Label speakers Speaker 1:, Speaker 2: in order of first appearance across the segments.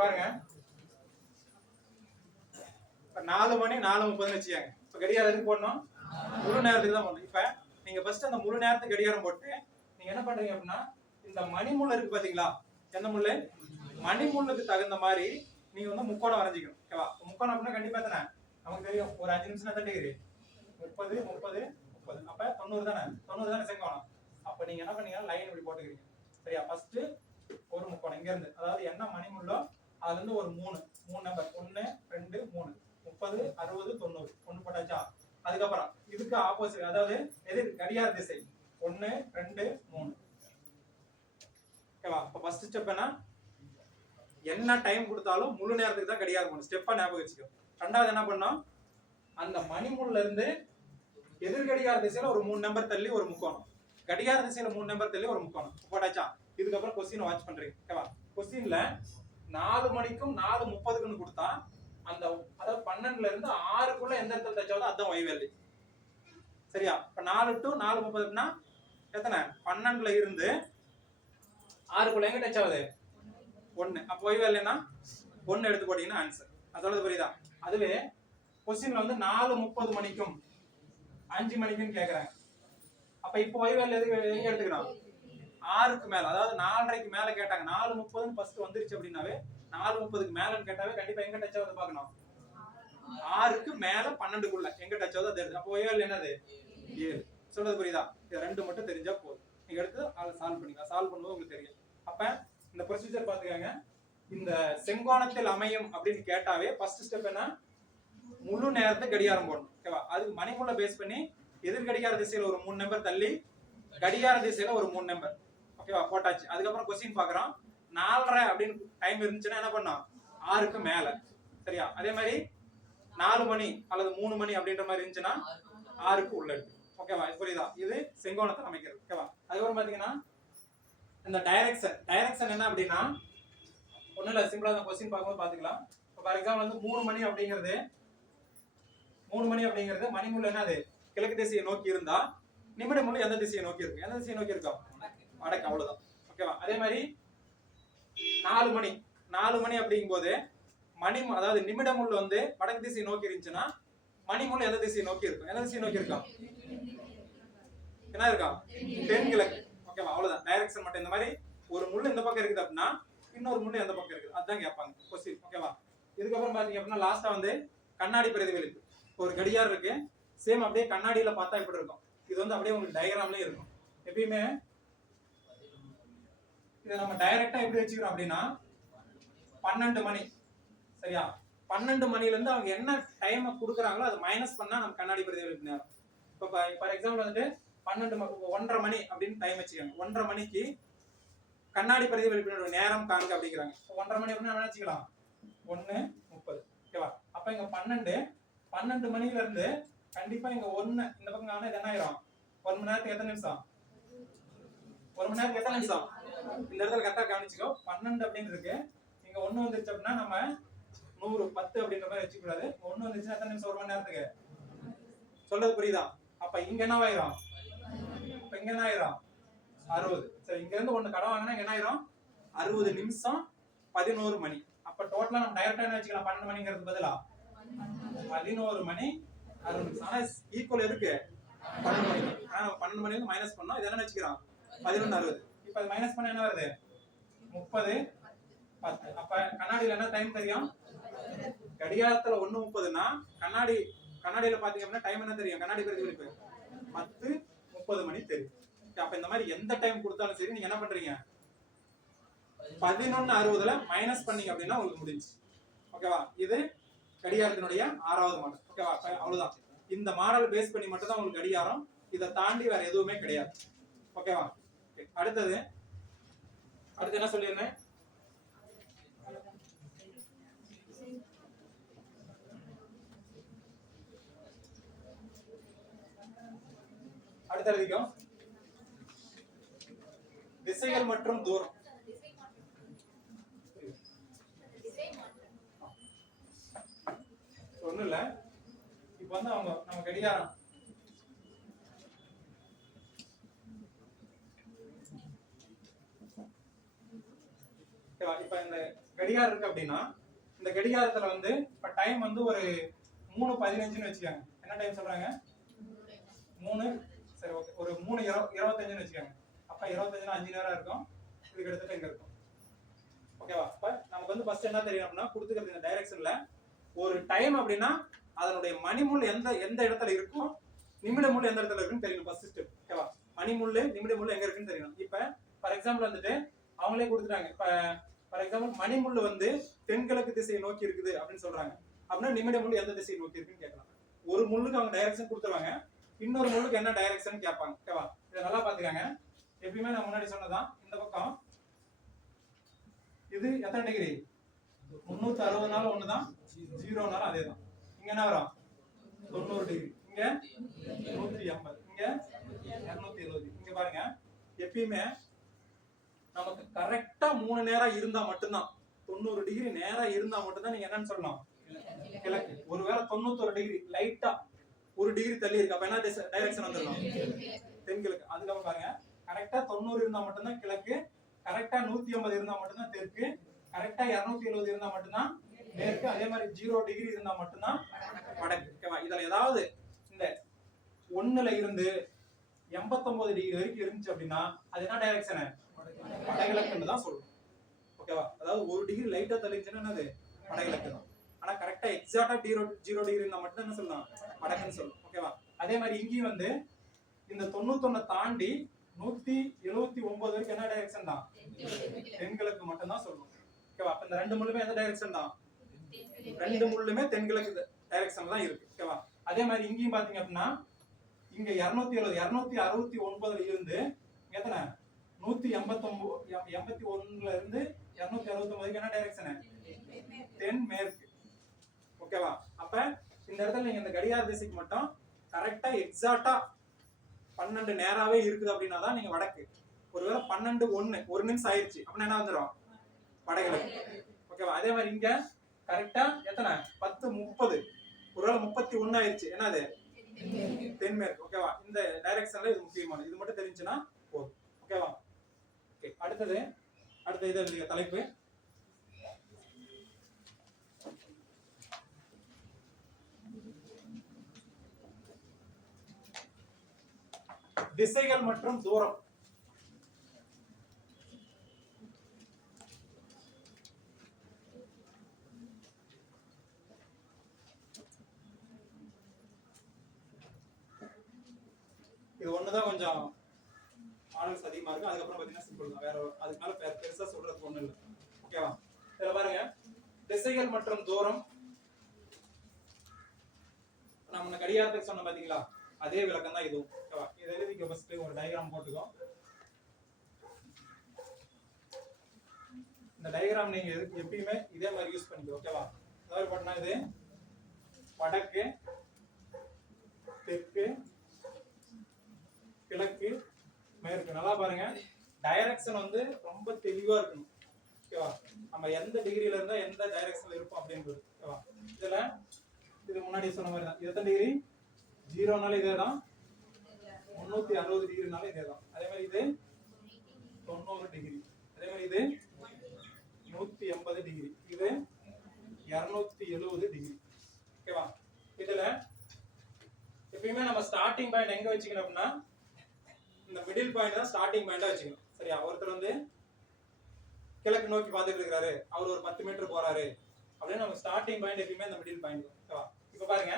Speaker 1: பாருங்க. இப்போ நாலு மணி நாலு முப்பதுன்னு வச்சுக்கோங்க. இப்ப கடிகாரம் எதுக்கு போடணும்? முழு நேரத்துக்கு தான் போடணும். இப்ப நீங்க ஃபர்ஸ்ட் அந்த முழு நேரத்துக்கு கடிகாரம் போட்டு நீங்க என்ன பண்றீங்க அப்படின்னா இந்த மணிமுள்ள இருக்கு பாத்தீங்களா? என்ன முள்ளு? மணிமுள்ளுக்கு தகுந்த மாதிரி நீங்க வந்து முக்கோணம் வரைஞ்சிக்கணும். ஓகேவா முக்கோணம் அப்படின்னா கண்டிப்பா தானே நமக்கு தெரியும். ஒரு அஞ்சு நிமிஷம் தான் டிகிரி முப்பது முப்பது முப்பது. அப்ப தொண்ணூறு தானே? தொண்ணூறு தானே செங்கோணம். அப்ப நீங்க என்ன பண்ணீங்கன்னா லைன் இப்படி போட்டுக்கிறீங்க. சரியா? ஃபர்ஸ்ட் ஒரு முக்கோணம் இங்க இருந்து. அதாவது என்ன மணிமுள்ளோ அதுல இருந்து ஒரு மூணு மூணு நம்பர் ஒன்னு ரெண்டு மூணு. முப்பது அறுபது தொண்ணூறு. ஒண்ணு போட்டாச்சா? அதுக்கப்புறம் இதுக்கு ஆப்போசிட் அதாவது எதிர் கடிகார திசை. ஒன்னு ரெண்டு மூணு. ஓகேவா? இப்போ ஃபர்ஸ்ட் ஸ்டெப் என்ன? என்ன டைம் கொடுத்தாலும் முழு நேரத்துக்கு தான் கடிகாரம் போகணும் ஸ்டெப்பா ஞாபகம் வச்சுக்கோ. ரெண்டாவது என்ன பண்ணோம் அந்த மணிமுள்ள இருந்து எதிர் கடிகார திசையில ஒரு மூணு நம்பர் தள்ளி ஒரு முக்கோணம். கடிகார திசையில மூணு நம்பர் தள்ளி ஒரு முக்கோணம். போட்டாச்சா? இதுக்கப்புறம் கொஸ்டின் வாட்ச் பண்றீங்க. ஓகேவா? கொஸ்டின்ல நாலு மணிக்கும் நாலு முப்பதுக்குன்னு கொடுத்தா அந்த அதாவது பன்னெண்டுல இருந்து ஆறுக்குள்ள எந்த இடத்துல தைச்சாலும் அதான் வைவேலி சரியா? இப்ப நாலு டு நாலு முப்பதுனா எத்தனை? பன்னெண்டுல இருந்து ஆறுக்குள்ள எங்க டச் ஆகுது? ஒண்ணு. அப்போ வைவேலினா ஒண்ணு எடுத்து போட்டீங்கன்னா ஆன்சர் அதோட புரியுதா? அதுவே கொஸ்டின்ல வந்து நாலு முப்பது மணிக்கும் அஞ்சு மணிக்கும் கேட்குறாங்க அப்ப இப்போ ஒய்வேல் எதுக்கு எங்க எடுத்துக்கணும் ஆறுக்கு மேல அதாவது நாலரைக்கு மேல கேட்டாங்க. நாலு முப்பதுன்னு ஃபர்ஸ்ட் வந்துருச்சு அப்படின்னாவே நாலு முப்பதுக்கு மேலன்னு கேட்டாவே கண்டிப்பா எங்க டச் ஆகுது பாக்கணும் ஆறுக்கு மேல பன்னெண்டுக்குள்ள எங்க டச் ஆகுது அது எடுத்து அப்போ ஏழு என்னது? ஏழு. சொல்றது புரியுதா? இது ரெண்டு மட்டும் தெரிஞ்சா போதும். நீங்க எடுத்து அதை சால்வ் பண்ணிக்கலாம். சால்வ் பண்ணும்போது உங்களுக்கு தெரியும். அப்ப இந்த ப்ரொசீஜர் பாத்துக்கங்க இந்த செங்கோணத்தில் அமையும் அப்படின்னு கேட்டாவே ஃபர்ஸ்ட் ஸ்டெப் என்ன? முழு நேரத்தை கடிகாரம் போடணும். ஓகேவா அதுக்கு மணிமுள்ள பேஸ் பண்ணி எதிர் கடிகார திசையில ஒரு மூணு நம்பர் தள்ளி கடிகார திசையில ஒரு மூணு நம்பர் ஓகேவா போட்டாச்சு அதுக்கப்புறம் கொஸ்டின் பாக்குறோம் நாலரை அப்படின்னு டைம் இருந்துச்சுன்னா என்ன பண்ணோம்? ஆறுக்கு மேல. சரியா? அதே மாதிரி நாலு மணி அல்லது மூணு மணி அப்படின்ற மாதிரி இருந்துச்சுன்னா ஆறுக்கு உள்ள எடுத்து ஓகேவா இது புரியுதா? இது செங்கோணத்தை அமைக்கிறது. ஓகேவா அதுக்கப்புறம் பாத்தீங்கன்னா இந்த டைரக்ஷன் டைரக்ஷன் என்ன அப்படின்னா ஒன்றும் இல்ல சிம்பிளா அந்த கொஸ்டின் பார்க்கும்போது பாத்துக்கலாம் இப்போ ஃபார் எக்ஸாம்பிள் வந்து மூணு மணி அப்படிங்கிறது மூணு மணி அப்படிங்கிறது மணிமுள்ள என்னது? கிழக்கு திசையை நோக்கி இருந்தா நிமிட முழு எந்த திசையை நோக்கி இருக்கும் எந்த திசையை நோக்கி இருக்கோம் வடக்கு அவ்வளவுதான். ஓகேவா அதே மாதிரி நாலு மணி நாலு மணி அப்படிங்கும்போது மணி அதாவது நிமிடமுள்ள வந்து வடக்கு திசையை நோக்கி இருந்துச்சுன்னா மணிமுள் எந்த திசையை நோக்கி இருக்கும்? எந்த திசையை நோக்கி இருக்கும்? என்ன இருக்கா தென்கிழக்கு ஓகேவா அவ்வளவுதான். டைரக்ஷன் மட்டும். இந்த மாதிரி ஒரு முள் இந்த பக்கம் இருக்குது அப்படின்னா இன்னொரு முள்ளு எந்த பக்கம் இருக்குது? அதுதான் கேட்பாங்க. கொஸ்டின் ஓகேவா இதுக்கப்புறம் பாத்தீங்க அப்படின்னா லாஸ்டா வந்து கண்ணாடி பிரதிபலிப்பு. ஒரு கடிகாரம் இருக்கு. சேம் அப்படியே கண்ணாடியில பார்த்தா இப்படி இருக்கும். இது வந்து அப்படியே உங்களுக்கு டயக்ராம்லயே இருக்கும். எப்பயுமே இதை நம்ம டைரக்டா எப்படி வச்சுக்கிறோம் அப்படின்னா பன்னெண்டு மணி. சரியா? பன்னெண்டு மணிலேருந்து அவங்க என்ன டைமை கொடுக்குறாங்களோ அதை மைனஸ் பண்ணால் நம்ம கண்ணாடி பிரதிபலிப்பு நேரம். இப்போ ஃபார் எக்ஸாம்பிள் வந்துட்டு பன்னெண்டு ஒன்றரை மணி அப்படின்னு டைம் வச்சுக்கோங்க. ஒன்றரை மணிக்கு கண்ணாடி பிரதிபலிப்பினோட நேரம் காண்க அப்படிங்கிறாங்க. இப்போ ஒன்றரை மணி அப்படின்னு என்ன வச்சுக்கலாம்? ஒன்று முப்பது. ஓகேவா அப்போ இங்கே பன்னெண்டு பன்னெண்டு மணிலேருந்து கண்டிப்பாக இங்கே ஒன்று இந்த பக்கம் ஆனால் இது என்ன ஆயிரும்? ஒரு மணி நேரத்துக்கு எத்தனை நிமிஷம்? ஒரு மணி நேரத்துக்கு எத்தனை நிமிஷம்? இந்த இடத்துல கரெக்டாக கவனிச்சுக்கோ. பன்னெண்டு அப்படின்னு இருக்கு. இங்கே ஒன்று வந்துருச்சு அப்படின்னா நம்ம நூறு பத்து அப்படின்ற மாதிரி வச்சுக்கூடாது ஒன்று வந்துச்சுன்னா வந்துருச்சுன்னா எத்தனை நிமிஷம் ஒரு மணி நேரத்துக்கு? சொல்றது புரியுதா? அப்ப இங்க என்ன ஆயிரும்? அப்ப இங்க என்ன ஆயிரும்? அறுபது. சரி இங்க இருந்து ஒண்ணு கடன் வாங்கினா என்ன ஆயிரும்? அறுபது நிமிஷம் பதினோரு மணி. அப்ப டோட்டலா நம்ம டைரக்டா என்ன வச்சுக்கலாம்? பன்னெண்டு மணிங்கிறது பதிலா? பதினோரு மணி அறுபது நிமிஷம். ஆனா ஈக்குவல் எதுக்கு? பன்னெண்டு மணி. ஆனா பன்னெண்டு மணி மைனஸ் பண்ணோம். இதெல்லாம் வச்சுக்கிறோம்? பதினொன்று அறுபது. இப்போ அது மைனஸ் பண்ண என்ன வருது? முப்பது. பத்து. அப்ப கண்ணாடியில என்ன டைம் தெரியும்? கடிகாரத்துல ஒண்ணு முப்பதுன்னா கண்ணாடி கண்ணாடியில பாத்தீங்க அப்படின்னா டைம் என்ன தெரியும்? கண்ணாடி பிரதிபலிப்பு பத்து முப்பது மணி தெரியும் அப்போ அப்ப இந்த மாதிரி எந்த டைம் கொடுத்தாலும் சரி நீங்க என்ன பண்றீங்க? பதினொன்னு அறுபதுல மைனஸ் பண்ணீங்க அப்படின்னா உங்களுக்கு முடிஞ்சு ஓகேவா இது கடிகாரத்தினுடைய ஆறாவது மாடல் ஓகேவா அவ்வளோதான் அவ்வளவுதான். இந்த மாடல் பேஸ் பண்ணி மட்டும் தான் உங்களுக்கு கடிகாரம். இதை தாண்டி வேற எதுவுமே கிடையாது. ஓகேவா அடுத்தது. அடுத்து என்ன சொல்லியிருந்தேன் அடுத்த திசைகள் மற்றும் தூரம். ஒண்ணும் இல்ல இப்ப வந்து அவங்க நம்ம கடிகாரம். ஓகேவா? இப்ப இந்த கடிகாரம் இருக்கு அப்படின்னா இந்த கடிகாரத்துல வந்து இப்ப டைம் வந்து ஒரு மூணு பதினஞ்சுன்னு வச்சுக்கோங்க. என்ன டைம் சொல்றாங்க? மூணு சரி ஓகே ஒரு மூணு இரு இருபத்தஞ்சுன்னு வச்சுக்காங்க. அப்ப இருபத்தஞ்சுனா அஞ்சு நேரம் இருக்கும். இது கிட்டத்தட்ட இங்க இருக்கும். ஓகேவா? இப்ப நமக்கு வந்து ஃபர்ஸ்ட் என்ன தெரியும் அப்படின்னா கொடுத்துக்கிறது இந்த டைரக்ஷன்ல ஒரு டைம் அப்படின்னா அதனுடைய மணிமுள் எந்த எந்த இடத்துல இருக்கும் நிமிட முள் எந்த இடத்துல இருக்குன்னு தெரியணும் ஃபர்ஸ்ட் ஸ்டெப் ஓகேவா? மணிமுள்ளு நிமிட முள் எங்க இருக்குன்னு தெரியணும். இப்ப ஃபார் எக்ஸாம்பிள் வந்துட்டு அவங்களே கொடுத்துட்டாங்க. இப்ப ஃபார் எக்ஸாம்பிள் மணிமுள்ளு வந்து தென்கிழக்கு திசையை நோக்கி இருக்குது அப்படின்னு சொல்றாங்க. அப்படின்னா நிமிட முள் எந்த திசையை நோக்கி இருக்குன்னு கேட்கலாம். ஒரு முள்ளுக்கு அவங்க டைரக்ஷன் கொடுத்துருவாங்க. இன்னொரு முள்ளுக்கு என்ன டைரக்ஷன் கேட்பாங்க. ஓகேவா இதை நல்லா பாத்துக்காங்க எப்பயுமே நான் முன்னாடி சொன்னதான் இந்த பக்கம். இது எத்தனை டிகிரி முன்னூத்தி அறுபது நாள் ஒண்ணுதான். ஜீரோ நாள் அதே தான் இங்க என்ன வரும்? தொண்ணூறு டிகிரி இங்க நூத்தி எண்பது. இங்க இருநூத்தி எழுபது. இங்க பாருங்க. எப்பயுமே நமக்கு கரெக்டா மூணு நேரம் இருந்தா மட்டும்தான். தொண்ணூறு டிகிரி நேரம் இருந்தா மட்டும்தான் நீங்க என்னன்னு சொல்லலாம். கிழக்கு. ஒருவேளை தொண்ணூத்தொரு டிகிரி லைட்டா ஒரு டிகிரி தள்ளி இருக்கு. அப்ப என்ன டைரக்ஷன் வந்துடலாம் தென்கிழக்கு. அதுக்கப்புறம் பாருங்க. கரெக்டா தொண்ணூறு இருந்தா மட்டும்தான் கிழக்கு. கரெக்டா நூத்தி ஐம்பது இருந்தா மட்டும்தான் தெற்கு. கரெக்டா இருநூத்தி எழுபது இருந்தா மட்டும்தான் மேற்கு. அதே மாதிரி ஜீரோ டிகிரி இருந்தா மட்டும்தான் வடக்கு. ஓகேவா இதுல ஏதாவது இந்த ஒண்ணுல இருந்து எண்பத்தொன்பது டிகிரி வரைக்கும் இருந்துச்சு அப்படின்னா அது என்ன டைரக்ஷன் வடகிழக்குன்னு தான் சொல்லணும் ஓகேவா அதாவது ஒரு டிகிரி லைட்டா தெளிஞ்சுன்னா என்னது? வடகிழக்கு தான். ஆனா கரெக்டா எக்ஸாக்டா ஜீரோ ஜீரோ டிகிரி இருந்தா மட்டும் என்ன சொல்லலாம் வடக்குன்னு சொல்லணும் ஓகேவா அதே மாதிரி இங்கேயும் வந்து இந்த தொண்ணூத்தொன்னை தாண்டி நூத்தி எழுபத்தி ஒன்பது வரைக்கும் என்ன டைரக்ஷன் தான்? தென்கிழக்கு மட்டும் தான் சொல்லணும் ஓகேவா அப்ப இந்த ரெண்டு முள்ளுமே எந்த டைரக்ஷன் தான்? ரெண்டு முள்ளுமே தென்கிழக்கு டைரக்ஷன்ல தான் இருக்கு. ஓகேவா அதே மாதிரி இங்கேயும் பாத்தீங்க அப்படின்னா இங்க இருநூத்தி எழுபது இருநூத்தி அறுபத்தி ஒன்பதுல இருந்து எத்தனை? நூத்தி எண்பத்தொன்பது எண்பத்தி ஒண்ணுல இருந்து இருநூத்தி அறுபத்தி ஒன்பதுக்கு என்ன டைரக்ஷன் தென் மேற்கு. ஓகேவா அப்ப இந்த இடத்துல நீங்க இந்த கடிகார திசைக்கு மட்டும் கரெக்டா எக்ஸாக்டா பன்னெண்டு நேராவே இருக்குது அப்படின்னா தான் நீங்க வடக்கு. ஒருவேளை பன்னெண்டு ஒண்ணு ஒரு நிமிஷம் ஆயிருச்சு. அப்படின்னா என்ன வந்துடும் வடகிழக்கு. ஓகேவா அதே மாதிரி இங்க கரெக்டா எத்தனை? பத்து முப்பது. ஒருவேளை முப்பத்தி ஒன்னு ஆயிருச்சு. என்னது? தென்மேற்கு ஓகேவா இந்த டைரக்ஷன்ல இது முக்கியமானது. இது மட்டும் தெரிஞ்சுன்னா போதும். ஓகேவா அடுத்தது அடுத்த இது எழுதிய தலைப்பு. திசைகள் மற்றும் தூரம். இது ஒண்ணுதான் கொஞ்சம் மாடல்ஸ் அதிகமா இருக்கு. அதுக்கப்புறம் பாத்தீங்கன்னா சிம்பிள் தான். வேற அதுக்கு மேல பெ- பெருசா சொல்றதுக்கு ஒண்ணு இல்லை. ஓகேவா இதுல பாருங்க. திசைகள் மற்றும் தூரம். நான் முன்ன கடிகாரத்துக்கு சொன்ன பாத்தீங்களா? அதே விளக்கம் தான் இதுவும். ஓகேவா இதை எழுதிக்க ஃபர்ஸ்ட் ஒரு டயக்ராம் போட்டுக்கோ. இந்த டயக்ராம் நீங்க எப்பயுமே இதே மாதிரி யூஸ் பண்ணிக்கோ. ஓகேவா அதாவது பண்ணா இது வடக்கு தெற்கு கிழக்கு மேற்கு நல்லா பாருங்க. டைரக்ஷன் வந்து ரொம்ப தெளிவா இருக்கணும். ஓகேவா நம்ம எந்த டிகிரியில இருந்தா எந்த டைரக்ஷன்ல இருப்போம் அப்படின்றது. ஓகேவா இதுல இது முன்னாடி சொன்ன மாதிரி தான். இது எத்தனை டிகிரி ஜீரோனாலும் இதே தான். முன்னூத்தி அறுபது டிகிரினாலும் இதே தான். அதே மாதிரி இது தொண்ணூறு டிகிரி அதே மாதிரி இது நூத்தி எண்பது டிகிரி இது இரநூத்தி எழுபது டிகிரி ஓகேவா இதுல எப்பயுமே நம்ம ஸ்டார்டிங் பாயிண்ட் எங்க வச்சுக்கணும் அப்படின்னா இந்த மிடில் பாயிண்ட் தான் ஸ்டார்டிங் பாயிண்டா வச்சுக்கணும். சரியா? ஒருத்தர் வந்து கிழக்கு நோக்கி பார்த்துட்டு இருக்கிறாரு. அவர் ஒரு பத்து மீட்டர் போறாரு. அப்படின்னு நம்ம ஸ்டார்டிங் பாயிண்ட் எப்பயுமே இந்த மிடில் பாயிண்ட் ஓகேவா? இப்ப பாருங்க.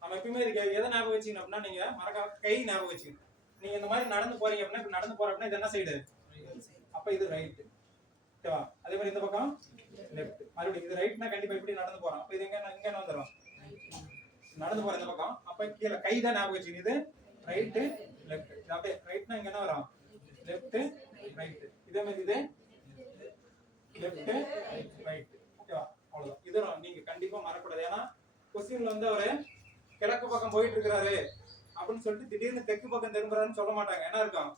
Speaker 1: நம்ம எப்பயுமே இருக்க எதை ஞாபகம் வச்சுக்கணும் அப்படின்னா நீங்க மறக்காம கை ஞாபகம் வச்சுக்கணும். நீங்க இந்த மாதிரி நடந்து போறீங்க அப்படின்னா இப்ப நடந்து போற அப்படின்னா இது என்ன சைடு அப்ப இது ரைட் ஓகேவா? அதே மாதிரி இந்த பக்கம் லெஃப்ட் மறுபடியும் இது ரைட்னா கண்டிப்பா இப்படி நடந்து போறோம். அப்ப இது எங்க இங்க வந்துடும் நடந்து போற இந்த பக்கம். அப்ப கீழே கை தான் ஞாபகம் வச்சுக்கணும். இது ரைட்டு லெஃப்ட் அப்படியே ரைட்னா இங்க என்ன வரும். லெஃப்ட் ரைட் இதே மாதிரி இது. லெஃப்ட் ரைட் ஓகேவா அவ்வளவுதான். இதெல்லாம் நீங்க கண்டிப்பா மறக்கூடாது ஏன்னா கொஸ்டின்ல வந்து அவரு கிழக்கு பக்கம் போயிட்டு இருக்கிறாரு அப்படின்னு சொல்லிட்டு திடீர்னு தெற்கு பக்கம் திரும்புறாருன்னு சொல்ல மாட்டாங்க. என்ன இருக்கும்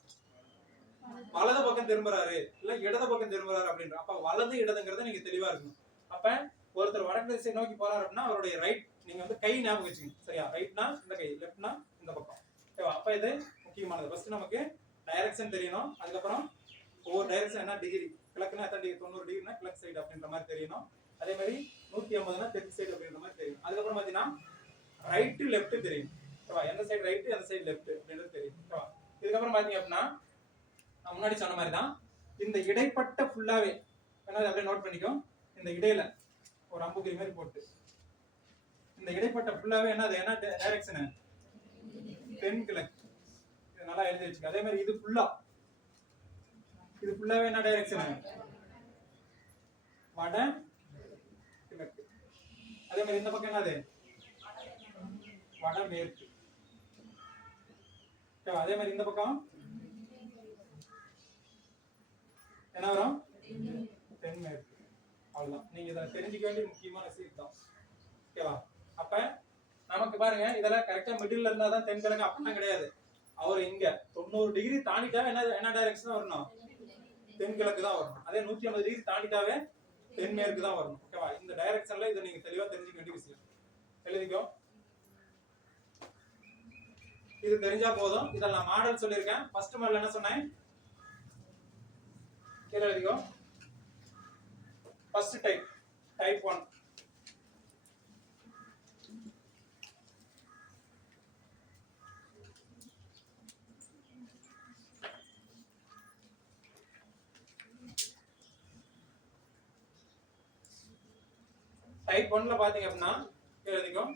Speaker 1: வலது பக்கம் திரும்புறாரு. இல்ல இடது பக்கம் திரும்புறாரு அப்படின்ற. அப்ப வலது இடதுங்கிறத நீங்க தெளிவா இருக்கணும். அப்ப ஒருத்தர் வடக்கு திசை நோக்கி போறாரு அப்படின்னா அவருடைய ரைட் நீங்க வந்து கை ஞாபகம் வச்சுக்கணும். சரியா? ரைட்னா இந்த கை லெஃப்ட்னா இந்த பக்கம். அப்போ இது முக்கியமானது. ஃபர்ஸ்ட் நமக்கு டைரக்ஷன் தெரியணும். அதுக்கப்புறம் ஒவ்வொரு டைரக்ஷன் என்ன? டிகிரி கிழக்குனா எத்தனை டிகிரி தொண்ணூறு டிகிரினா கிழக்கு சைடு அப்படின்ற மாதிரி தெரியணும். அதே மாதிரி நூத்தி ஐம்பதுனா தெற்கு சைடு அப்படின்ற மாதிரி தெரியும் அதுக்கப்புறம் பார்த்தீங்கன்னா ரைட்டு லெஃப்ட் தெரியும். ஓகேவா எந்த சைடு ரைட்டு எந்த சைடு லெஃப்ட் அப்படின்றது தெரியும். ஓகேவா இதுக்கப்புறம் பார்த்தீங்க அப்படின்னா நான் முன்னாடி சொன்ன மாதிரி தான் இந்த இடைப்பட்ட ஃபுல்லாகவே வேணா அப்படியே நோட் பண்ணிக்கோ. இந்த இடையில ஒரு அம்புக்குறி மாதிரி போட்டு. இந்த இடைப்பட்ட ஃபுல்லாகவே என்ன அது? என்ன? டைரக்ஷனு தென் கிழக்கு இது நல்லா எழுதி வச்சுக்க. அதே மாதிரி இது ஃபுல்லா இது ஃபுல்லாவே என்ன டைரக்ஷன் வட கிழக்கு. அதே மாதிரி இந்த பக்கம் என்னது? வட மேற்கு. ஓகேவா? அதே மாதிரி இந்த பக்கம். என்ன வரும்? தென்மேற்கு. அவ்வளவுதான். நீங்க இதை தெரிஞ்சுக்க வேண்டிய முக்கியமான சீட் தான். ஓகேவா அப்ப நமக்கு பாருங்க இதெல்லாம் கரெக்டா மிடில் இருந்தா தான் தென்கிழக்கு அப்படிலாம் கிடையாது. அவர் இங்க தொண்ணூறு டிகிரி தாண்டிட்டா என்ன என்ன டைரக்ஷன் வரணும்? தென்கிழக்கு தான் வரணும். அதே நூத்தி ஐம்பது டிகிரி தாண்டிட்டாவே தென்மேற்கு தான் வரணும். ஓகேவா இந்த டைரக்ஷன்ல இதை நீங்க தெளிவா தெரிஞ்சுக்க வேண்டிய விஷயம். எழுதிக்கோ. இது தெரிஞ்சா போதும். இதில் நான் மாடல் சொல்லியிருக்கேன். ஃபர்ஸ்ட் மாடல் என்ன சொன்னேன்? கீழே எழுதிக்கோ. First type type one type ஒன்ல பாத்தீங்க அப்படின்னா எழுதிக்கும்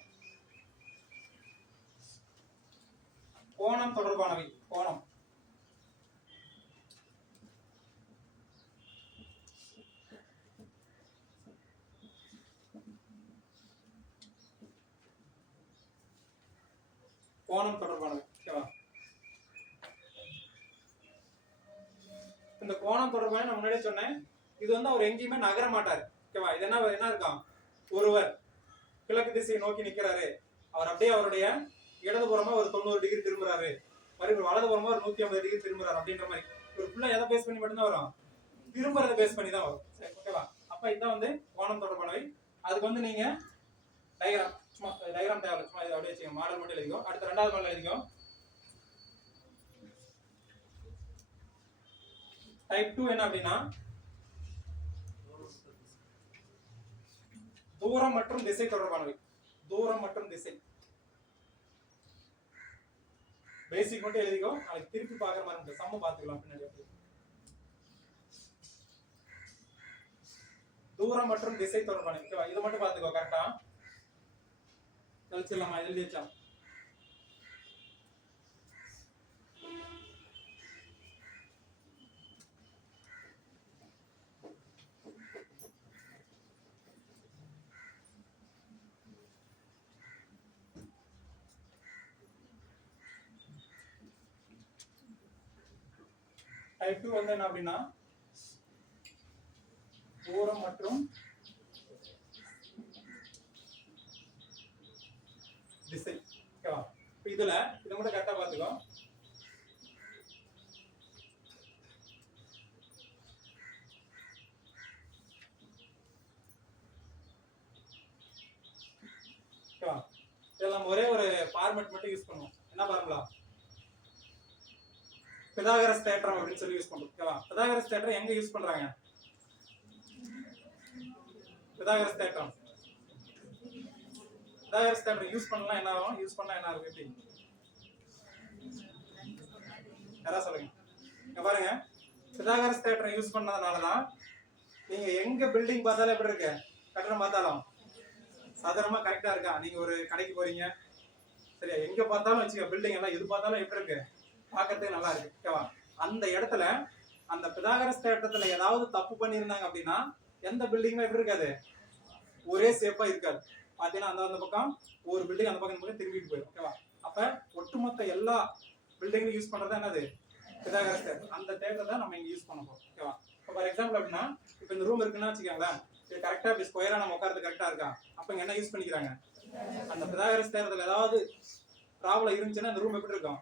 Speaker 1: கோணம் தொடர்பானவை கோணம். கோணம் தொடர்பானவை ஓகேவா இந்த கோணம் தொடர்பான நான் முன்னாடியே சொன்னேன். இது வந்து அவர் எங்கேயுமே நகர மாட்டார் ஓகேவா இது என்ன என்ன இருக்கான் ஒருவர் கிழக்கு திசையை நோக்கி நிக்கிறாரு அவர் அப்படியே அவருடைய இடதுபுறமா ஒரு தொண்ணூறு டிகிரி திரும்புறாரு. மறுபடியும் வலதுபுறமா ஒரு நூத்தி ஐம்பது டிகிரி திரும்புறாரு அப்படின்ற மாதிரி. ஒரு ஃபுல்லா எதை பேஸ் பண்ணி மட்டும்தான் வரும்? திரும்புறதை பேஸ் பண்ணி தான் வரும். சரி ஓகேவா அப்ப இதுதான் வந்து கோணம் தொடர்பானவை அதுக்கு வந்து நீங்க டயக்ராம் சும்மா டயக்ராம் தேவை சும்மா இதை அப்படியே வச்சுக்கோங்க. மாடல் மட்டும் எழுதிக்கோ. அடுத்த ரெண்டாவது மாடல் எழுதிக்கோ. டைப் டூ என்ன அப்படின்னா தூரம் மற்றும் திசை தொடர்பானவை. தூரம் மற்றும் திசை. பேசிக் மட்டும் எழுதிக்கோ நாளைக்கு திருப்பி பார்க்குற மாதிரி இருக்கும் சம்ம பார்த்துக்கலாம் பின்னாடி தூரம் மற்றும் திசை தொடர்பான இது மட்டும் பார்த்துக்கோ கரெக்டா கழிச்சிடலாமா? எழுதி வச்சா? டைப் டூ வந்து என்ன அப்படின்னா தூரம் மற்றும் திசை ஓகேவா இப்போ இதுல இதை மட்டும் கரெக்டா பார்த்துக்கோ ஓகேவா இதில் நம்ம ஒரே ஒரு ஃபார்மேட் மட்டும் யூஸ் பண்ணுவோம் என்ன ஃபார்முலா பிதாகரஸ் தேற்றம் அப்படின்னு சொல்லி யூஸ் பண்ணுறோம் ஓகேவா? பிதாகரஸ் தேற்றம் எங்க யூஸ் பண்றாங்க? பிதாகரஸ் தேற்றம் பிதாகரஸ் தேற்றம் யூஸ் பண்ணலாம் என்ன ஆகும்? யூஸ் பண்ணா என்ன ஆகும் எப்படி? யாரா சொல்லுங்க? பாருங்க. பிதாகரஸ் தேட்டரை யூஸ் பண்ணதுனால தான் நீங்க எங்க பில்டிங் பார்த்தாலும் எப்படி இருக்கு? கட்டணம் பார்த்தாலும். சாதாரணமா கரெக்டா இருக்கா? நீங்க ஒரு கடைக்கு போறீங்க. சரியா? எங்க பார்த்தாலும் வச்சுக்க பில்டிங் எல்லாம் எது பார்த்தாலும் எப்படி இருக்கு? பார்க்கறதுக்கு நல்லா இருக்கு. ஓகேவா அந்த இடத்துல அந்த பிதாகரஸ் தேட்டத்துல ஏதாவது தப்பு பண்ணியிருந்தாங்க அப்படின்னா எந்த பில்டிங்குமே எப்படி இருக்காது. ஒரே சேஃபா இருக்காது. பார்த்தீங்கன்னா அந்த அந்த பக்கம் ஒரு பில்டிங் அந்த பக்கம் பக்கம் திரும்பிட்டு போயிடும் ஓகேவா அப்ப ஒட்டுமொத்த எல்லா பில்டிங்கும் யூஸ் பண்றது என்னது? பிதாகரஸ் தேட்டர் அந்த தேட்டர் தான் நம்ம இங்க யூஸ் பண்ண போறோம். ஓகேவா இப்போ ஃபார் எக்ஸாம்பிள் அப்படின்னா இப்போ இந்த ரூம் இருக்குன்னா வச்சுக்கோங்களேன் இது கரெக்டா இப்படி ஸ்கொயரா நம்ம உட்காரது கரெக்டா இருக்கா? அப்ப இங்க என்ன யூஸ் பண்ணிக்கிறாங்க? அந்த பிதாகரஸ் தேட்டத்துல ஏதாவது ப்ராப்ளம் இருந்துச்சுன்னா அந்த ரூம் எப்படி இருக்கும்?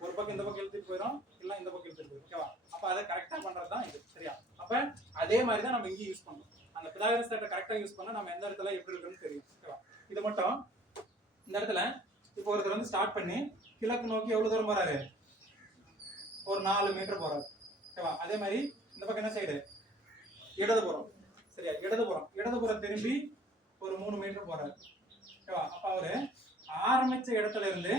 Speaker 1: ஒரு பக்கம் இந்த பக்கம் இழுத்துட்டு போயிடும் இல்லை இந்த பக்கம் இழுத்துட்டு போயிடும். ஓகேவா அப்போ அதை கரெக்டாக பண்ணுறது தான் இது. சரியா? அப்போ அதே மாதிரி தான் நம்ம இங்கேயும் யூஸ் பண்ணணும். அந்த பிதாகரஸ் தேட்டை கரெக்டாக யூஸ் பண்ணால் நம்ம எந்த இடத்துல எப்படி இருக்குன்னு தெரியும். ஓகேவா இது மட்டும் இந்த இடத்துல இப்போ ஒருத்தர் வந்து ஸ்டார்ட் பண்ணி கிழக்கு நோக்கி எவ்வளோ தூரம் போறாரு? ஒரு நாலு மீட்டர் போறாரு. ஓகேவா அதே மாதிரி இந்த பக்கம் என்ன சைடு இடதுபுறம் சரியா? இடதுபுறம் இடதுபுறம் திரும்பி ஒரு மூணு மீட்டர் போறாரு. ஓகேவா அப்ப அவரு ஆரம்பிச்ச இடத்துல இருந்து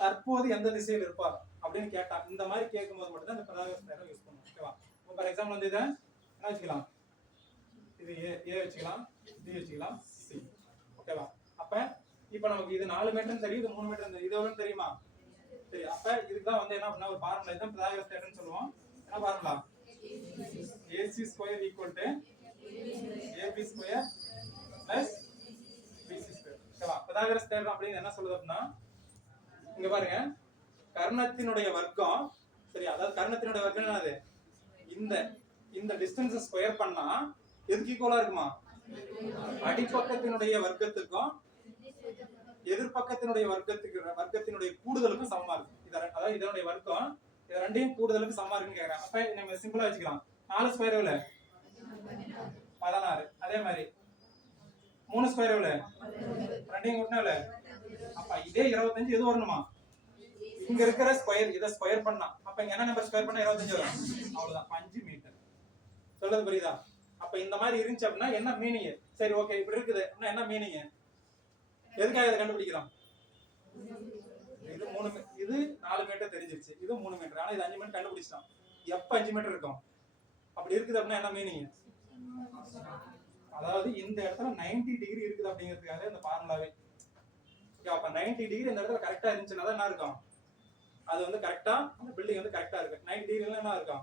Speaker 1: தற்போது எந்த திசையில் இருப்பார் அப்படின்னு கேட்டா இந்த மாதிரி கேட்கும்போது மட்டும் தான் இந்த பிரதாகரஸ் நேரம் யூஸ் பண்ணுவோம் ஓகேவா ஃபார் எக்ஸாம்பிள் வந்து இதை என்ன வச்சுக்கலாம்? இது ஏ ஏ வச்சுக்கலாம் டி வச்சுக்கலாம் சி ஓகேவா அப்ப இப்போ நமக்கு இது நாலு மீட்டர் தெரியும் இது மூணு மீட்டர் தெரியும். இது எவ்வளவு தெரியுமா? சரி அப்ப இதுக்கு தான் வந்து என்ன பண்ணா ஒரு பார்முலா இதுதான் பிரதாகரஸ் தேட்டர்னு சொல்லுவோம். என்ன formula AC square equal to AB square plus BC square ஓகேவா பிரதாகரஸ் தேட்டர் அப்படின்னு என்ன சொல்லுது அப்படின்னா இங்க பாருங்க. கர்ணத்தினுடைய வர்க்கம் சரி அதாவது கர்ணத்தினுடைய வர்க்கம் என்னது? இந்த இந்த டிஸ்டன்ஸ் ஸ்கொயர் பண்ணா எதுக்கு ஈக்குவலா இருக்குமா? அடிப்பக்கத்தினுடைய வர்க்கத்துக்கும் எதிர்பக்கத்தினுடைய வர்க்கத்துக்கு வர்க்கத்தினுடைய கூடுதலுக்கும் சமமா இருக்கும் இத அதாவது இதனுடைய வர்க்கம் இது ரெண்டையும் கூடுதலுக்கு சமமா இருக்குன்னு கேக்குறேன் அப்ப நம்ம சிம்பிளா வச்சுக்கலாம். நாலு ஸ்கொயர் எவ்வளவு? பதினாறு. அதே மாதிரி மூணு ஸ்கொயர் எவ்வளவு? ரெண்டையும் கூட்டினா எவ்வளவு? இதே இருபத்தஞ்சு எது வரணுமா? இங்க இருக்கிற ஸ்கொயர் இதை ஸ்கொயர் பண்ணா. அப்ப இங்க என்ன நம்பர் ஸ்கொயர் பண்ணா இருபத்தஞ்சு வரும்? அவ்வளவுதான். அஞ்சு மீட்டர் சொல்றது புரியுதா? அப்ப இந்த மாதிரி இருந்துச்சு அப்படின்னா என்ன மீனிங் சரி ஓகே இப்படி இருக்குது. அப்படின்னா என்ன மீனிங் எதுக்காக இதை கண்டுபிடிக்கலாம் இது மூணு மீ- இது நாலு மீட்டர் தெரிஞ்சிருச்சு. இது மூணு மீட்டர் ஆனா இது அஞ்சு மீட்டர் கண்டுபிடிச்சிட்டான் எப்ப அஞ்சு மீட்டர் இருக்கும்? அப்படி இருக்குது அப்படின்னா என்ன மீனிங் அதாவது இந்த இடத்துல 90 டிகிரி இருக்குது அப்படிங்கிறதுக்காக இந்த ஃபார்முலாவே ஓகே அப்ப 90 டிகிரி இந்த இடத்துல கரெக்டா இருந்துச்சுன்னா தான் என்ன இருக்கும் அது வந்து கரெக்டா அந்த பில்டிங் வந்து கரெக்டா இருக்கு. 90 டிகிரில என்ன இருக்கும்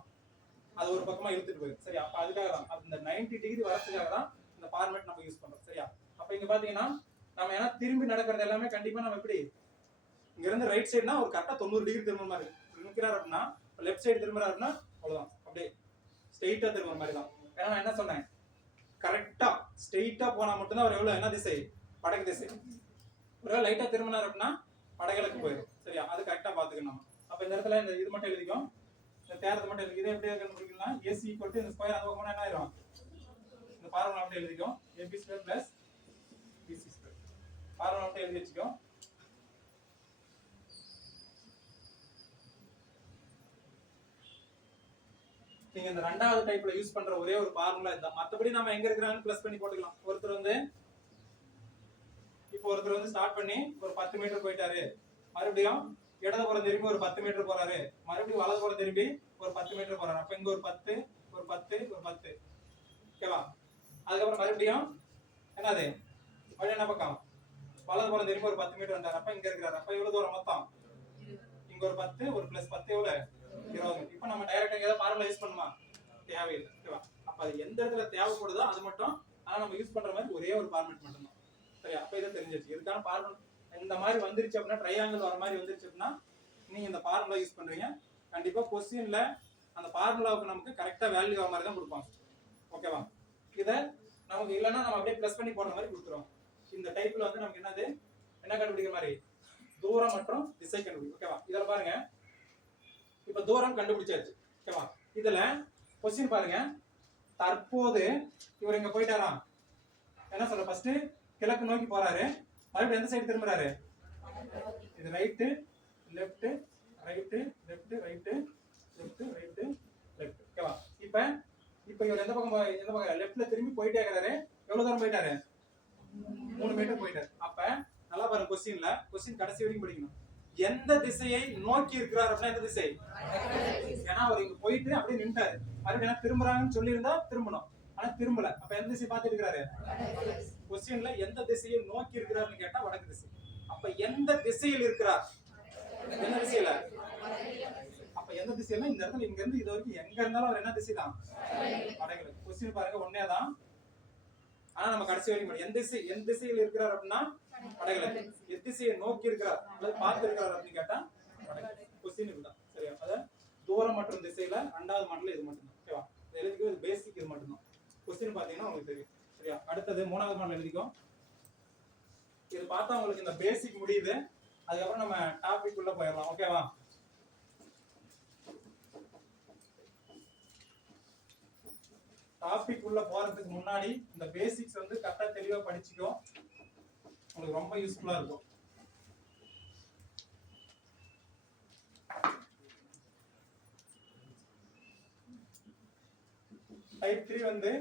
Speaker 1: அது ஒரு பக்கமா இழுத்துட்டு போயிடும். சரியா? அப்ப அதுக்காக தான். இந்த 90 டிகிரி வரதுக்காக தான் இந்த ஃபார்மேட் நம்ம யூஸ் பண்றோம். சரியா? அப்ப இங்க பாத்தீங்கன்னா நம்ம ஏன்னா திரும்பி நடக்கிறது எல்லாமே கண்டிப்பா நம்ம எப்படி? இங்க இருந்து ரைட் சைடுனா ஒரு கரெக்டா தொண்ணூறு டிகிரி திரும்ப மாதிரி. இருக்கு. அப்படின்னா லெஃப்ட் சைடு திரும்புறாருன்னா அவ்வளவுதான். அப்படியே ஸ்ட்ரெயிட்டா திரும்புற மாதிரி தான். ஏன்னா நான் என்ன சொன்னேன்? கரெக்டா ஸ்ட்ரெயிட்டா போனா மட்டும்தான் அவர் எவ்வளவு? என்ன திசை? வடக்கு திசை. ஒருவேளை லைட்டா திரும்பினார் அப்படின்னா வடகிழக்கு போயிடும் சரியா? அது கரெக்டா பாத்துக்கணும் அப்போ அப்ப இந்த இடத்துல இந்த இது மட்டும் எழுதிக்கும் இந்த தேரத்தை மட்டும் எழுதி. இதை எப்படி கண்டுபிடிக்கலாம் ஏசி ஈக்குவல் டு இந்த ஸ்கொயர் அந்த பக்கம் என்ன ஆயிரும்? இந்த ஃபார்முலா மட்டும் எழுதிக்கும் AB square plus BC square formula மட்டும் எழுதி வச்சுக்கோ. நீங்க இந்த ரெண்டாவது டைப்ல யூஸ் பண்ற ஒரே ஒரு பார்முலா இதுதான். மத்தபடி நம்ம எங்க இருக்கிறாங்கன்னு ப்ளஸ் பண்ணி போட்டுக்கலாம். ஒருத்தர் வந்து இப்போ ஒருத்தர் வந்து ஸ்டார்ட் பண்ணி ஒரு பத்து மீட்டர் போயிட்டாரு. மறுபடியும் இடதுபுறம் திரும்பி ஒரு பத்து மீட்டர் போறாரு. மறுபடியும் வலதுபுறம் திரும்பி ஒரு பத்து மீட்டர் போறாரு. அப்ப இங்க ஒரு பத்து ஒரு பத்து ஒரு பத்து. ஓகேவா அதுக்கப்புறம் மறுபடியும் என்னது? மறுபடியும் என்ன பக்கம்? வலதுபுறம் திரும்பி ஒரு பத்து மீட்டர் வந்தாரு. அப்ப இங்க இருக்கிறாரு. அப்ப எவ்வளவு தூரம் மொத்தம்? இங்க ஒரு பத்து ஒரு பிளஸ் பத்து எவ்வளவு? இருபது. இப்போ நம்ம டைரக்டா ஏதாவது ஃபார்முலா யூஸ் பண்ணுமா? தேவையில்லை. ஓகேவா அப்ப அது எந்த இடத்துல தேவைப்படுதோ அது மட்டும் ஆனா நம்ம யூஸ் பண்ற மாதிரி ஒரே ஒரு ஃபார்மேட் மட்டும்தான். சரி அப்போ இதை தெரிஞ்சிருச்சு. இதுக்கான ஃபார்முலா இந்த மாதிரி வந்துருச்சு அப்படின்னா ட்ரையாங்கிள் வர மாதிரி வந்துருச்சு அப்படின்னா நீங்கள் இந்த ஃபார்முலா யூஸ் பண்ணுறீங்க கண்டிப்பாக கொஸ்டினில் அந்த ஃபார்முலாவுக்கு நமக்கு கரெக்டாக வேல்யூ ஆகிற மாதிரி தான் கொடுப்பாங்க. ஓகேவா இதை நமக்கு இல்லைன்னா நம்ம அப்படியே ப்ளஸ் பண்ணி போடுற மாதிரி கொடுத்துருவோம். இந்த டைப்பில் வந்து நமக்கு என்னது? என்ன கண்டுபிடிக்கிற மாதிரி? தூரம் மற்றும் திசை கண்டுபிடிக்கும் ஓகேவா இதில் பாருங்க. இப்போ தூரம் கண்டுபிடிச்சாச்சு. ஓகேவா இதில் கொஸ்டின் பாருங்க. தற்போது இவர் இங்கே போயிட்டாராம் என்ன சொல்ற? ஃபர்ஸ்ட் கிழக்கு நோக்கி போறாரு. மறுபடியும் எந்த சைடு திரும்புறாரு? இது right left right left right left right left ஓகேவா இப்ப இப்ப இவர் எந்த பக்கம் எந்த பக்கம்? லெஃப்ட்ல திரும்பி போயிட்டே இருக்கிறாரு. எவ்வளவு தூரம் போயிட்டாரு? மூணு மீட்டர் போயிட்டாரு. அப்ப நல்லா பாருங்க கொஸ்டின்ல கொஸ்டின் கடைசி வரைக்கும் படிக்கணும். எந்த திசையை நோக்கி இருக்கிறார் அப்படின்னா எந்த திசை? ஏன்னா அவர் இங்க போயிட்டு அப்படியே நின்றாரு மறுபடியும் திரும்புறாங்கன்னு சொல்லியிருந்தா திரும்பணும். ஆனா திரும்பல. அப்ப எந்த திசை பார்த்துட்டு இருக்கிறாரு? கொஸ்டின்ல எந்த திசையை நோக்கி இருக்கிறார்னு கேட்டா வடக்கு திசை. அப்ப எந்த திசையில் இருக்கிறார்? என்ன திசையில? அப்ப எந்த திசையில? இந்த இடத்துல இங்க இருந்து இது வரைக்கும் எங்க இருந்தாலும் அவர் என்ன திசை தான் வடகிழக்கு கொஸ்டின் பாருங்க ஒன்னே தான் ஆனா நம்ம கடைசி வரைக்கும் எந்த திசை எந்த திசையில் இருக்கிறார் அப்படின்னா வடகிழக்கு எந்த திசையை நோக்கி இருக்கிறார்? அல்லது பார்த்து இருக்கிறார் அப்படின்னு கேட்டா கொஸ்டின் இதுதான். சரியா? அத தூரம் மற்றும் திசையில ரெண்டாவது மாடல் இது மட்டும்தான். ஓகேவா எழுதிக்கு இது பேசிக் இது மட்டும்தான். கொஸ்டின் பாத்தீங்கன்னா உங்களுக்கு தெரியும். சரியா அடுத்தது மூணாவது மாடல் எழுதிக்கோ. இது பார்த்தா உங்களுக்கு இந்த பேசிக் முடியுது. அதுக்கப்புறம் நம்ம டாபிக் உள்ள போயிடலாம். ஓகேவா டாபிக் உள்ள போறதுக்கு முன்னாடி இந்த பேசிக்ஸ் வந்து கரெக்டா தெளிவா படிச்சுக்கோ. உங்களுக்கு ரொம்ப யூஸ்ஃபுல்லா இருக்கும். டைப் த்ரீ வந்து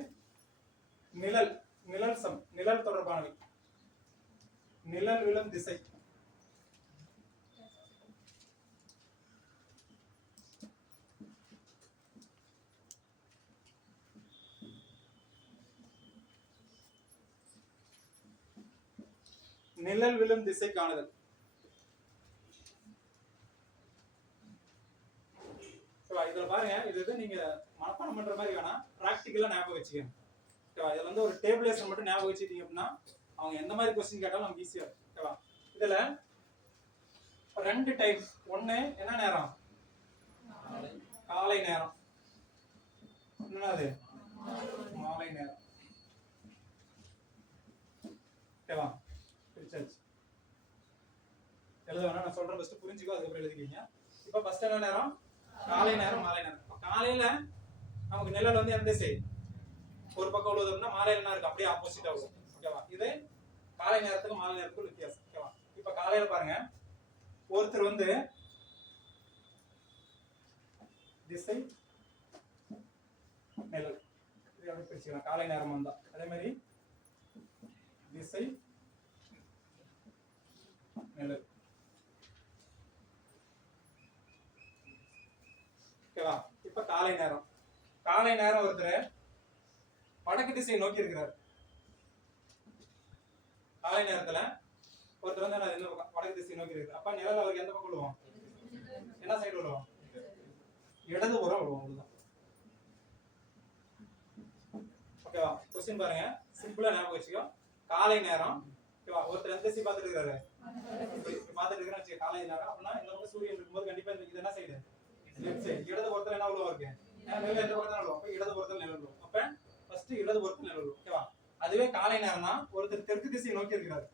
Speaker 1: நிழல் நிழல் சம் நிழல் தொடர்பானவை. நிழல் விழும் திசை. நிழல் விழும் திசை காணுதல். இதுல பாருங்க இது நீங்க மனப்பாடம் பண்ற மாதிரி வேணாம். பிராக்டிக்கலா ஞாபகம் வச்சுக்கோங்க. ஓகேவா இதில் வந்து ஒரு டேபிளேஷன் மட்டும் ஞாபகம் வச்சுட்டீங்க அப்படின்னா அவங்க எந்த மாதிரி கொஸ்டின் கேட்டாலும் நமக்கு ஈஸியாக இருக்கும். ஓகேவா இதில் ரெண்டு டைப் ஒன்று என்ன நேரம்? காலை நேரம். என்னது மாலை நேரம். ஓகேவா பிரிச்சாச்சு. எழுத வேணாம். நான் சொல்றேன் ஃபர்ஸ்ட் புரிஞ்சுக்கோ அதுக்கப்புறம் எழுதிக்கிங்க இப்போ ஃபர்ஸ்ட் என்ன நேரம்? காலை நேரம் மாலை நேரம். இப்ப காலையில நமக்கு நிழல் வந்து எந்த திசை ஒரு பக்கம் விழுதுன்னா மாலையில என்ன இருக்கு? அப்படியே ஆப்போசிட்டா உழுவும் ஓகேவா இது காலை நேரத்துக்கு மாலை நேரத்துக்கு வித்தியாசம். ஓகேவா இப்ப காலையில பாருங்க. ஒருத்தர் வந்து திசை நிழல். இது பிரிச்சுக்கலாம்? காலை நேரம் வந்தா. அதே மாதிரி திசை நிழல். ஓகேவா இப்ப காலை நேரம். காலை நேரம் ஒருத்தர் வடக்கு திசையை நோக்கி இருக்கிறார். காலை நேரத்துல ஒருத்தர் வந்து நான் எந்த பக்கம் வடக்கு திசையை நோக்கி இருக்கிறார். அப்ப நிழல் அவருக்கு எந்த பக்கம் விழுவோம்? என்ன சைடு விழுவோம்? இடது புறம் விழுவோம் அவ்வளவுதான். ஓகேவா கொஸ்டின் பாருங்க. சிம்பிளா ஞாபகம் வச்சுக்கோ. காலை நேரம் ஓகேவா ஒருத்தர் எந்த திசை பார்த்துட்டு இருக்காரு? பார்த்துட்டு இருக்கிறேன் வச்சுக்க. காலை நேரம் அப்படின்னா இந்த பக்கம் சூரியன் இருக்கும்போது கண்டிப்பா இது என்ன சைடு லெஃப்ட் சைடு இடது புறத்துல என்ன விழுவா இருக்கு நிழல் எந்த பக்கத்துல விழுவோம்? அப்ப இடது புறத்துல நிழல் விழுவோம். அப்ப ஃபர்ஸ்ட் இடது புறத்தில் நிழல் ஓகேவா அதுவே காலை நேரம்னா ஒருத்தர் தெற்கு திசையை நோக்கி இருக்கிறார்.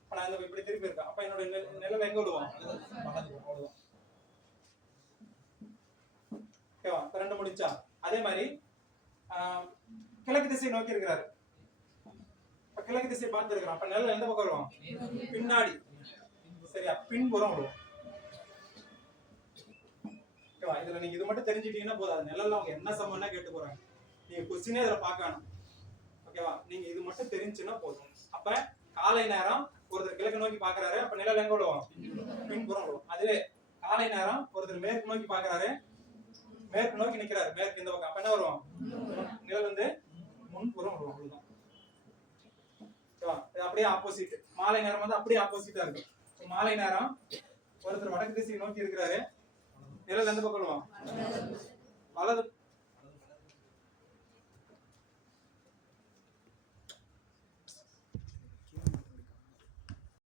Speaker 1: அப்ப நான் இந்த இப்படி திருப்பி இருக்கேன். அப்ப என்னோட நிலம் எங்க விடுவோம்? அவ்வளவுதான். ஓகேவா இப்ப ரெண்டு முடிச்சா அதே மாதிரி ஆஹ், கிழக்கு திசையை நோக்கி இருக்கிறாரு. இப்ப கிழக்கு திசையை பார்த்து இருக்கிறோம். அப்ப நிலம் எந்த பக்கம் வருவோம்? பின்னாடி. சரியா? பின்புறம் விடுவோம் ஓகேவா இதுல நீங்க இது மட்டும் தெரிஞ்சுட்டீங்கன்னா போதாது. நிலம் அவங்க என்ன சம்மன்னா கேட்டு போறாங்க. நீங்க கொஸ்டினே இதுல பார்க்கணும் ஓகேவா நீங்க இது மட்டும் தெரிஞ்சுன்னா போதும். அப்ப காலை நேரம் ஒருத்தர் கிழக்கு நோக்கி பாக்குறாரு அப்ப நிழல் எங்க விழுவோம்? பின்புறம் விடுவோம் அதுவே காலை நேரம் ஒருத்தர் மேற்கு நோக்கி பாக்குறாரு மேற்கு நோக்கி நிக்கிறாரு. மேற்கு இந்த பக்கம். அப்ப என்ன வருவோம்? நிழல் வந்து முன்புறம் விழுவோம். அவ்வளவுதான். ஓகேவா இது அப்படியே ஆப்போசிட் மாலை நேரம் வந்து அப்படியே ஆப்போசிட்டா இருக்கும். மாலை நேரம் ஒருத்தர் வடக்கு திசையை நோக்கி இருக்கிறாரு. நிழல் எந்த பக்கம் விழுவோம்? வலது